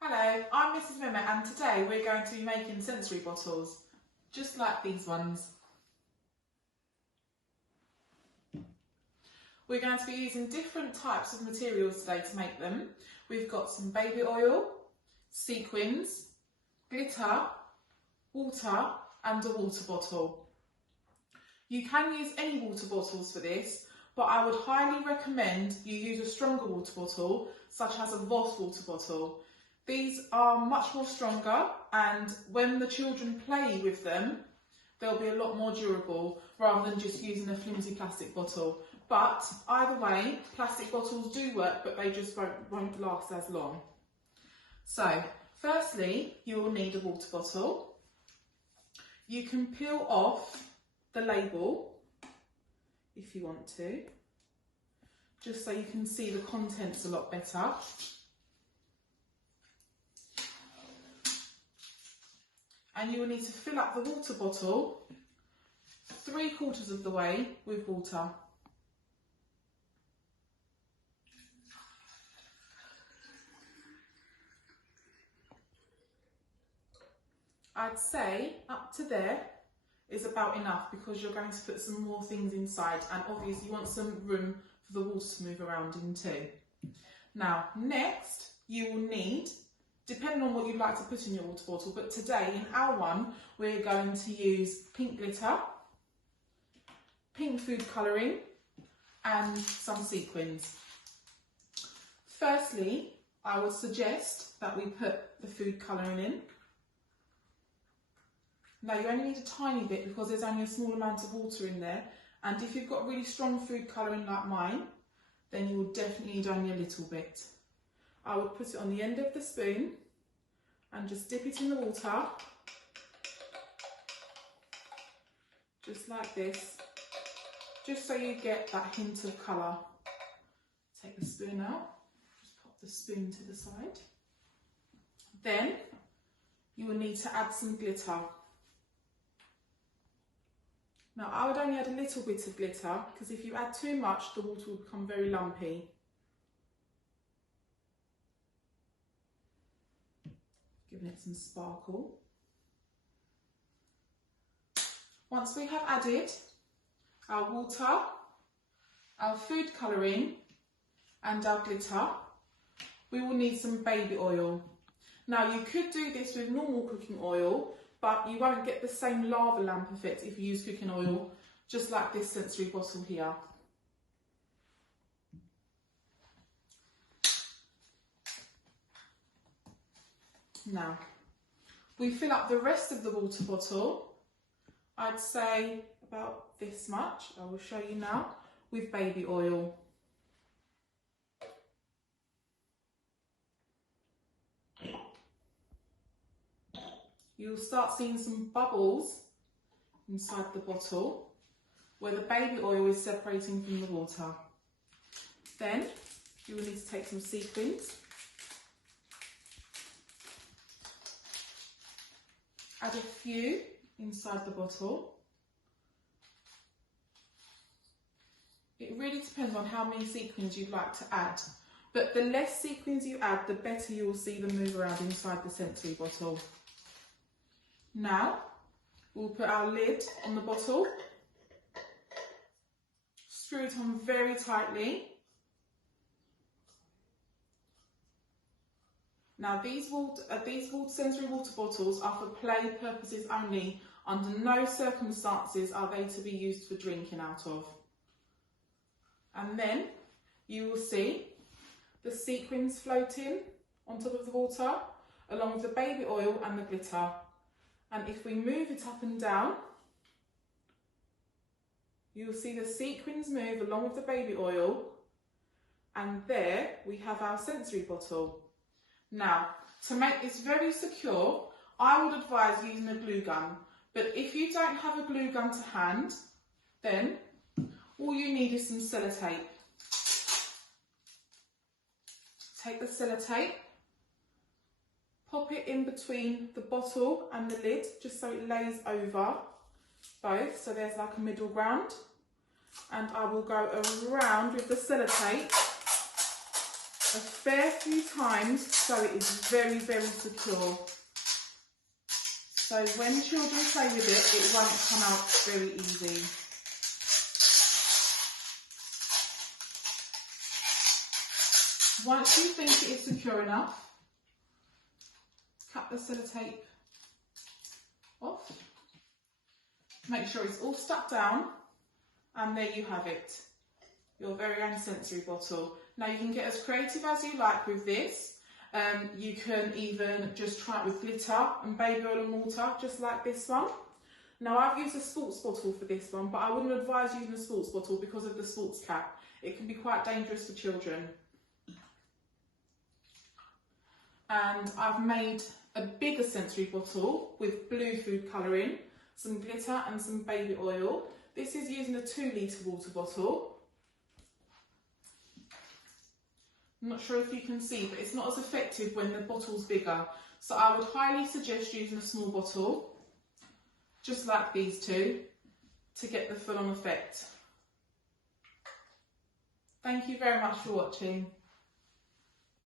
Hello, I'm Mrs Mimmet and today we're going to be making sensory bottles, just like these ones. We're going to be using different types of materials today to make them. We've got some baby oil, sequins, glitter, water and a water bottle. You can use any water bottles for this, but I would highly recommend you use a stronger water bottle, such as a Voss water bottle. These are much more stronger, and when the children play with them, they'll be a lot more durable rather than just using a flimsy plastic bottle. But either way, plastic bottles do work, but they just won't last as long. So, firstly, you will need a water bottle. You can peel off the label if you want to, just so you can see the contents a lot better. And you will need to fill up the water bottle 3/4 of the way with water. I'd say up to there is about enough because you're going to put some more things inside, and obviously you want some room for the water to move around in too. Now, next you will need, depending on what you'd like to put in your water bottle, but today in our one we're going to use pink glitter, pink food colouring and some sequins. Firstly, I would suggest that we put the food colouring in. Now you only need a tiny bit because there's only a small amount of water in there, and if you've got really strong food colouring like mine, then you will definitely need only a little bit. I would put it on the end of the spoon and just dip it in the water, just like this, just so you get that hint of colour. Take the spoon out, just pop the spoon to the side. Then you will need to add some glitter. Now I would only add a little bit of glitter because if you add too much, the water will become very lumpy. Giving it some sparkle. Once we have added our water, our food colouring and our glitter, we will need some baby oil. Now you could do this with normal cooking oil, but you won't get the same lava lamp effect if you use cooking oil, just like this sensory bottle here. Now, we fill up the rest of the water bottle, I'd say about this much, I will show you now, with baby oil. You'll start seeing some bubbles inside the bottle where the baby oil is separating from the water. Then you will need to take some sequins, add a few inside the bottle. It really depends on how many sequins you'd like to add, but the less sequins you add, the better you'll see them move around inside the sensory bottle. Now we'll put our lid on the bottle, screw it on very tightly. Now these sensory water bottles are for play purposes only. Under no circumstances are they to be used for drinking out of. And then you will see the sequins floating on top of the water along with the baby oil and the glitter. And if we move it up and down, you'll see the sequins move along with the baby oil, and there we have our sensory bottle. Now, to make this very secure, I would advise using a glue gun, but if you don't have a glue gun to hand, then all you need is some sellotape. Take the sellotape, pop it in between the bottle and the lid, just so it lays over both, so there's like a middle ground. And I will go around with the sellotape a fair few times so it is very, very secure. So when children play with it won't come out very easy. Once you think it is secure enough, cut the sellotape off. Make sure it's all stuck down, and there you have it, your very own sensory bottle. Now you can get as creative as you like with this. You can even just try it with glitter and baby oil and water, just like this one. Now I've used a sports bottle for this one, but I wouldn't advise using a sports bottle because of the sports cap. It can be quite dangerous for children. And I've made a bigger sensory bottle with blue food colouring, some glitter and some baby oil. This is using a 2 litre water bottle. I'm not sure if you can see, but it's not as effective when the bottle's bigger. So I would highly suggest using a small bottle, just like these two, to get the full-on effect. Thank you very much for watching.